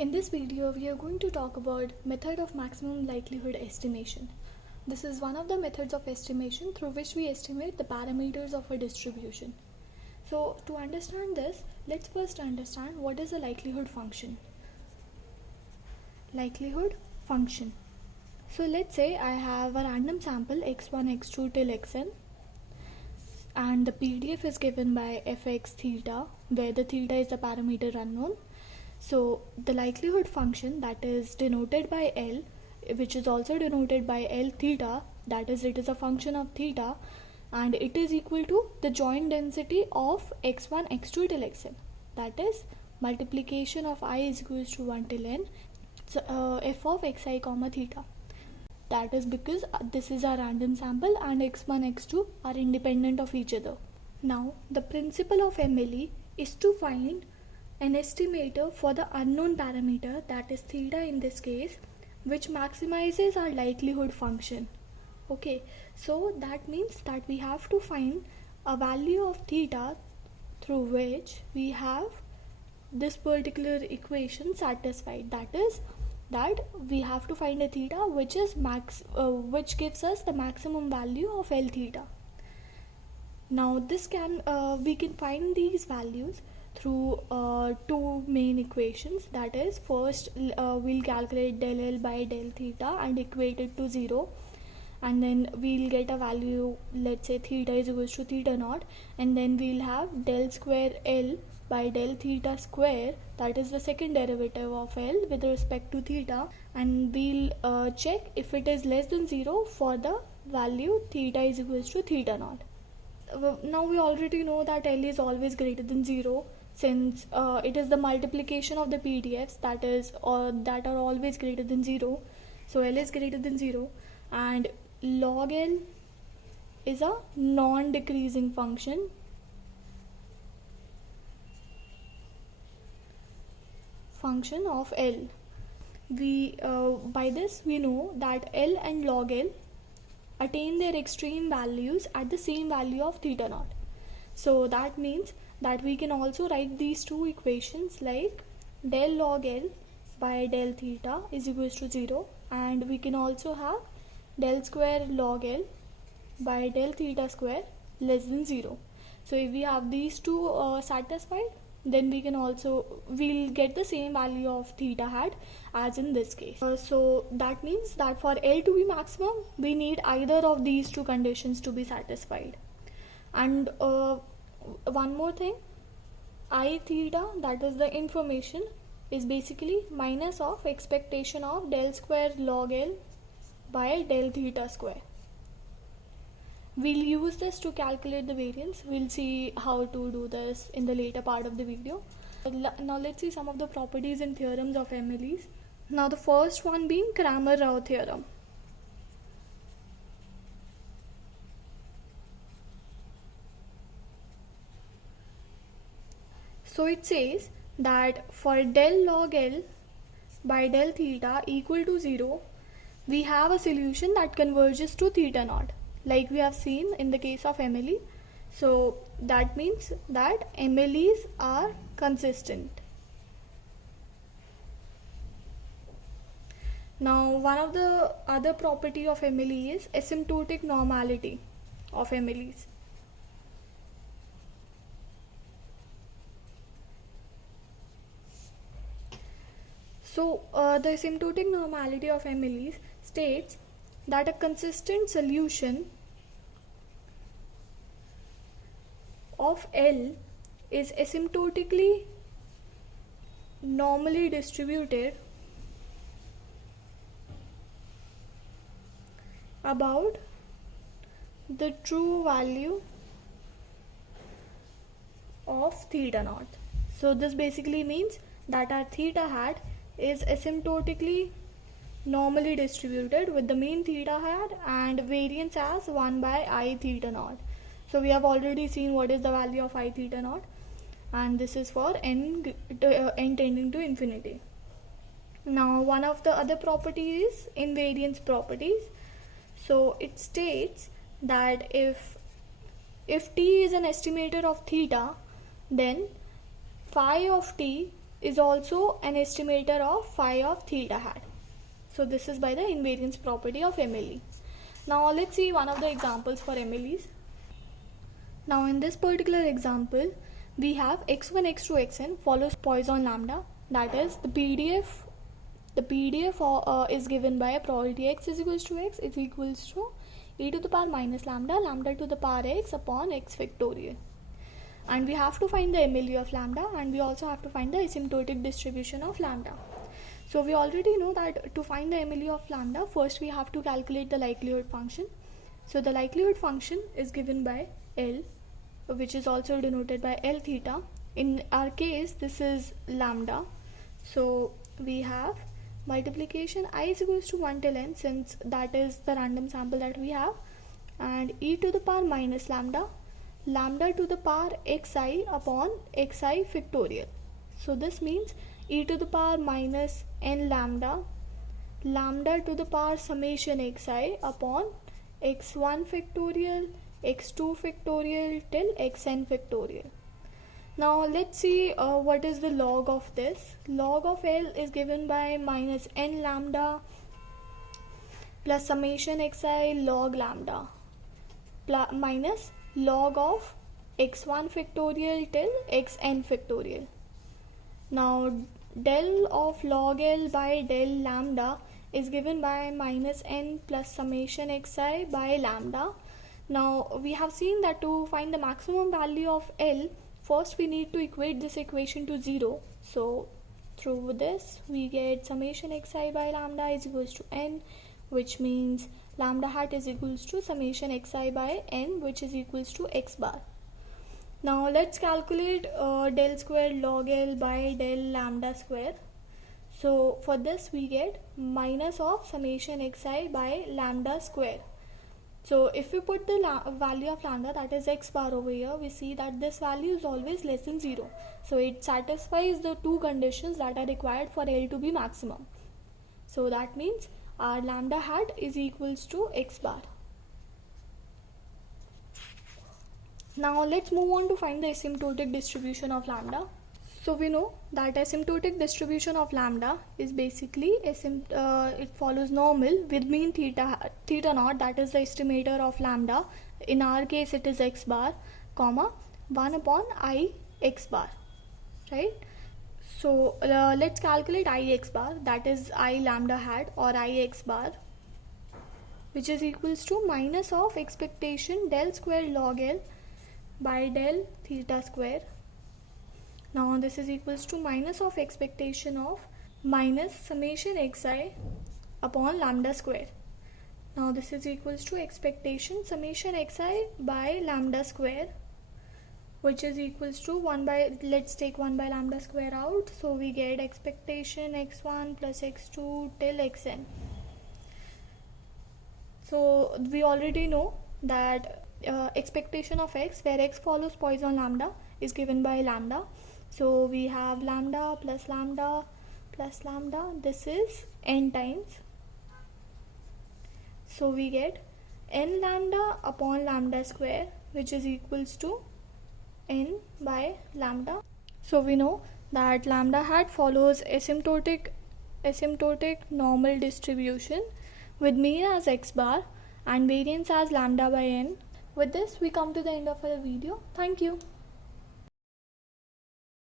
In this video, we are going to talk about method of maximum likelihood estimation. This is one of the methods of estimation through which we estimate the parameters of a distribution. So to understand this, let's first understand what is a likelihood function. Likelihood function. So let's say I have a random sample x1, x2 till xn, and the PDF is given by fx theta, where the theta is the parameter unknown. So the likelihood function, that is denoted by L, which is also denoted by L theta, that is it is a function of theta, and it is equal to the joint density of x1 x2 till xn, that is multiplication of I is equals to 1 till n, f of xi comma theta. That is because this is a random sample and x1 x2 are independent of each other. Now the principle of MLE is to find an estimator for the unknown parameter, that is theta in this case, which maximizes our likelihood function. Okay, so that means that we have to find a value of theta through which we have this particular equation satisfied, that is that we have to find a theta which is which gives us the maximum value of L theta. Now this we can find these values through two main equations, that is first we'll calculate del L by del theta and equate it to 0, and then we'll get a value, let's say theta is equals to theta naught, and then we'll have del square L by del theta square, that is the second derivative of L with respect to theta, and we'll check if it is less than 0 for the value theta is equals to theta naught. Now we already know that L is always greater than 0, since it is the multiplication of the PDFs that are always greater than 0. So L is greater than 0, and log L is a non-decreasing function of L. By this we know that L and log L attain their extreme values at the same value of theta naught. So that means that we can also write these two equations like del log L by del theta is equals to 0, and we can also have del square log L by del theta square less than 0. So if we have these two satisfied, then we'll get the same value of theta hat as in this case. So that means that for L to be maximum, we need either of these two conditions to be satisfied. And one more thing, I theta, that is the information, is basically minus of expectation of del square log L by del theta square. We'll use this to calculate the variance. We'll see how to do this in the later part of the video. Now let's see some of the properties and theorems of MLEs. Now the first one being Cramer-Rao theorem. So it says that for del log L by del theta equal to 0, we have a solution that converges to theta naught, like we have seen in the case of MLE. So that means that MLEs are consistent. Now one of the other property of MLE is asymptotic normality of MLEs. So the asymptotic normality of MLEs states that a consistent solution of L is asymptotically normally distributed about the true value of theta naught. So this basically means that our theta hat is asymptotically normally distributed with the mean theta hat and variance as 1 by I theta naught. So we have already seen what is the value of I theta naught, and this is for n tending to infinity. Now one of the other properties is invariance properties. So it states that if t is an estimator of theta, then phi of t is also an estimator of phi of theta hat. So this is by the invariance property of MLE. Now let's see one of the examples for MLEs. Now in this particular example, we have x1, x2, xn follows Poisson lambda. That is, the PDF is given by a probability x is equals to e to the power minus lambda, lambda to the power x upon x factorial. And we have to find the MLE of lambda, and we also have to find the asymptotic distribution of lambda. So we already know that to find the MLE of lambda, first we have to calculate the likelihood function. So the likelihood function is given by L, which is also denoted by L theta. In our case, this is lambda. So we have multiplication I is equals to 1 till n, since that is the random sample that we have, and e to the power minus lambda, lambda to the power xi upon xi factorial. So this means e to the power minus n lambda, lambda to the power summation xi upon x1 factorial, x2 factorial till xn factorial. Now let's see what is the log of this. Log of L is given by minus n lambda plus summation xi log lambda minus log of x1 factorial till xn factorial. Now del of log L by del lambda is given by minus n plus summation xi by lambda. Now we have seen that to find the maximum value of L, first we need to equate this equation to 0. So through this we get summation xi by lambda is equals to n, which means lambda hat is equals to summation xi by n, which is equals to x bar. Now let's calculate del square log L by del lambda square. So for this we get minus of summation xi by lambda square. So if we put the value of lambda, that is x bar, over here, we see that this value is always less than 0. So it satisfies the two conditions that are required for L to be maximum. So that means our lambda hat is equals to x bar. Now let's move on to find the asymptotic distribution of lambda. So we know that asymptotic distribution of lambda is basically it follows normal with mean theta naught, that is the estimator of lambda. In our case it is x bar, comma 1 upon I x bar, right? So let's calculate I x bar, that is I lambda hat or I x bar, which is equals to minus of expectation del square log L by del theta square. Now this is equals to minus of expectation of minus summation xi upon lambda square. Now this is equals to expectation summation xi by lambda square, which is equals to 1 by, let's take 1 by lambda square out. So we get expectation x1 plus x2 till xn. So we already know that expectation of x, where x follows Poisson lambda, is given by lambda. So we have lambda plus lambda plus lambda, this is n times. So we get n lambda upon lambda square, which is equals to n by lambda. So we know that lambda hat follows asymptotic normal distribution with mean as x bar and variance as lambda by n. With this we come to the end of our video. Thank you.